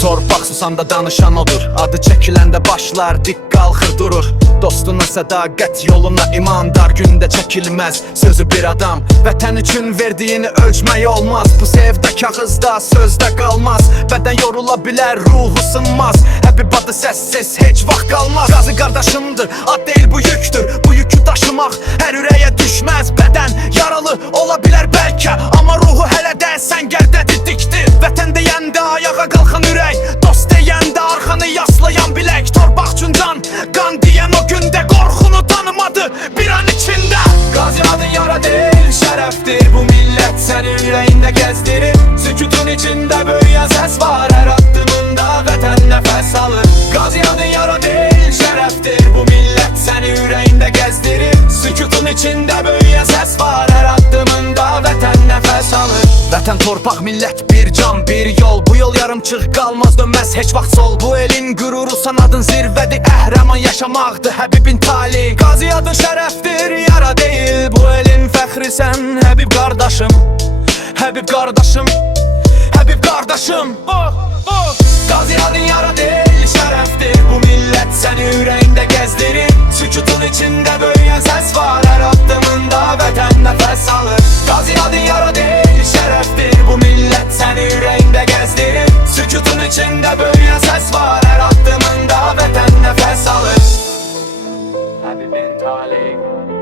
Torpaq susanda danışan odur. Adı çəkiləndə başlar dik qalxır durur. Dostuna sədaqət yoluna imandar, gündə çəkilməz sözü bir adam. Vətən üçün verdiyini ölçmək olmaz. Bu sevdə kağızda, sözdə qalmaz. Bədən yorula bilər, ruhu sınmaz. Həbib adı səssiz, heç vaxt qalmaz. Qazi qardaşımdır, ad deyil bu yükdür. Bu yükü daşımaq hər ürəyə düşməz. Bədən yaralı ola bilər bəlkə, amma ruhu hələ də səngərdədir, dikdir. Vətən deyəndə ayağa qalxan ürək, dost deyəndə arxanı yaslayan bilək. Torpaq üçün qan deyən o gündə qorxunu tanımadı bir an içində. Qazi adın yara deyil, şərəfdir. Bu millət səni ürəyində gəzdirir. Sükutun içində böyüyən səs var, hər addımında vətən nəfəs alır. Qazi adın yara deyil, şərəfdir. Bu millət səni ürəyində gəzdirir. Sükutun içində böyüyən səs var, hər addımında vətən nəfəs alır. Vətən, torpaq, millət, bir can, bir yol. Bu yol yarımçıq qalmaz, dönməz heç vaxt sol. Bu elin qüruru, sanadın zirvədir. Əhrəman yaşamaqdır, Həbibin tali. Qazi adın şərəfdir, yara deyil. Bu elin fəxrisən, Həbib qardaşım. Həbib qardaşım, Həbib qardaşım. Qazi adın yara deyil, şərəfdir. Bu millət səni ürəyində gəzdirir. Sükutun içində böyüyən səs var, hər addımında vətən nəfəs alır. Qazi adın yara deyil, şərəfdir. Bu millət səni ürəyində gəzdirir. Sükutun içində böyüyən səs var, hər addımında vətən nəfəs alır. Həbibin tali.